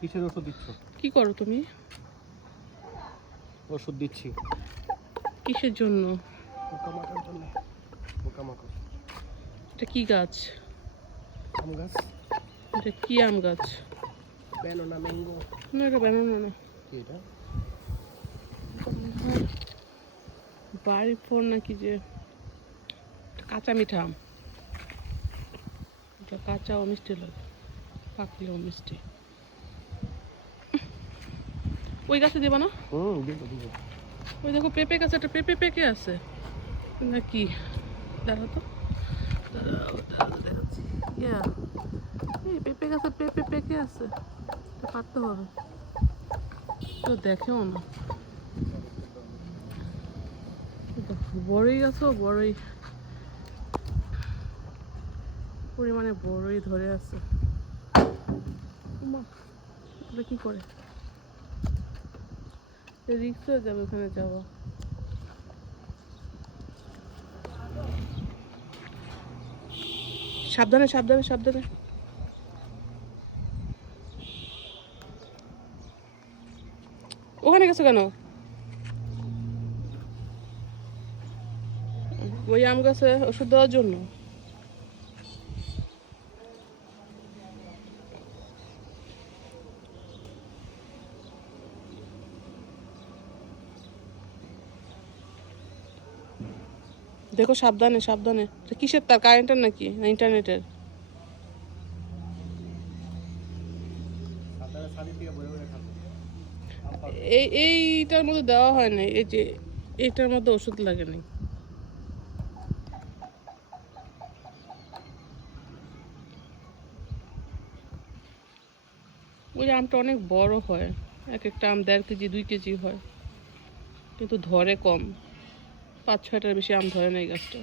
কিসের ওষুধ দিচ্ছ? কি করো তুমি? ওষুধ দিচ্ছি। কিসের জন্য? পোকামাকড়ের জন্য। পোকামাকড়। এটা কি গাছ? আম গাছ। এটা কি আম গাছ? Banana mango. না, এটা ব্যানানা না। কি এটা? বাড়ি ফোর নাকি যে কাঁচা মিঠা আম। এটা কাঁচা ও মিষ্টি লাগে, পাকলে ও মিষ্টি। ওই গাছে দেবা না? দিব দিব। ওই দেখো পেঁপে গাছে একটা পেঁপে পেকে আছে নাকি? দেখো তো, এই পেঁপে গাছে পেঁপে পেকে আছে, এটা কাটতে হবে। তো দেখেও না। বড়ই গাছও বড়ই পরিমাণে বড়ই ধরে আছে। এটা কি করে? রিক্স হয়ে যাবে ওখানে যাওয়া। সাবধানে সাবধানে সাবধানে। ওখানে গেছো কেন? ওই আম গাছে ওষুধ দেওয়ার জন্য। দেখো সাবধানে সাবধানে। কিসের তার? কারেন্টের নাকি না ইন্টারনেটের? এইটার মধ্যে দেওয়া হয় না। এই যে এইটার মধ্যে ওষুধ লাগে নাই। ওই আমটা অনেক বড় হয়, এক একটা আম 1.5 কেজি 2 কেজি হয়, কিন্তু ধরে কম। 5-6টার বেশি আম ধরে না এই গাছটা।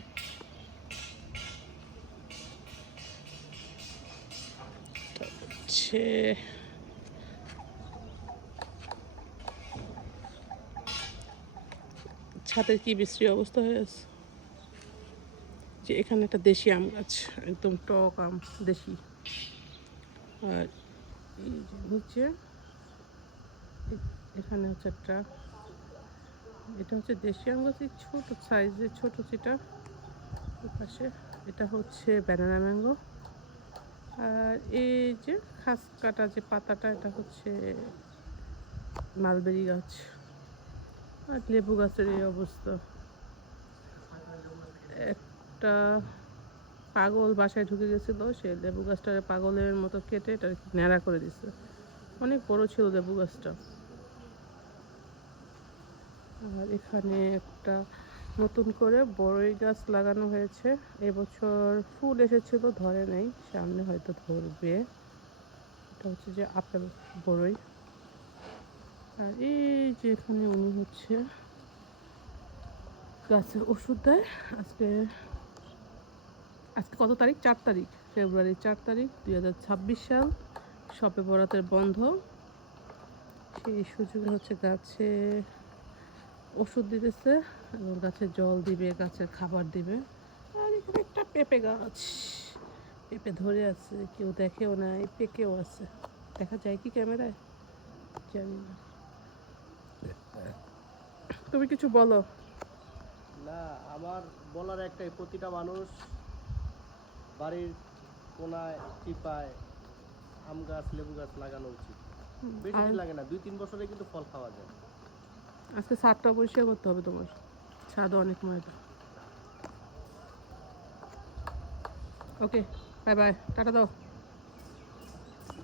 ছাদের কি বিশ্রী অবস্থা হয়ে আছে। যে এখানে একটা দেশি আম গাছ, একদম টক আম দেশি। আর এই যে নিচে এখানে হচ্ছে একটা, এটা হচ্ছে দেশি আম গাছের ছোট সাইজের ছোট যেটা পাশে, এটা হচ্ছে ব্যানানা ম্যাঙ্গো। আর এই যে খাস কাটা যে পাতাটা, এটা হচ্ছে মালবেরি গাছ। আর লেবু গাছের এই অবস্থা। একটা পাগল বাসায় ঢুকে গেছিল, সে লেবু গাছটা পাগলের মতো কেটে এটা ন্যাড়া করে দিছে। অনেক বড় ছিল লেবু গাছটা। আর এখানে একটা নতুন করে বড়ই গাছ লাগানো হয়েছে। এবছর ফুল এসেছিল, ধরে নেই, সামনে হয়তো ধরবে। এটা হচ্ছে যে আপেল বড়ই। আর এই যে এখানে উনি হচ্ছে গাছের ওষুধ দেয়। আজকে কত তারিখ? 4 তারিখ, ফেব্রুয়ারি 4 তারিখ 2026 সাল। শবে বরাতের বন্ধ। সেই সুযোগে হচ্ছে গাছে ওষুধ দিতেছে এবং গাছে জল দিবে, গাছের খাবার দিবে। আর এখানে একটা পেঁপে গাছ, পেঁপে ধরে আছে, কেউ দেখেও না, পেকেও আছে। দেখা যায় কি ক্যামেরায় জানি না। তুমি কিছু বলো। না, আমার বলার একটাই, প্রতিটা মানুষ বাড়ির কোনায় চিপায় আম গাছ লেবু গাছ লাগানো উচিত। বেশি দিন লাগে না, 2-3 বছরে কিন্তু ফল খাওয়া যায়। আজকে ছাদটা পরিষ্কার করতে হবে তোমার, ছাদও অনেক ময়লা। ওকে, বাই বাই, টাটা দাও।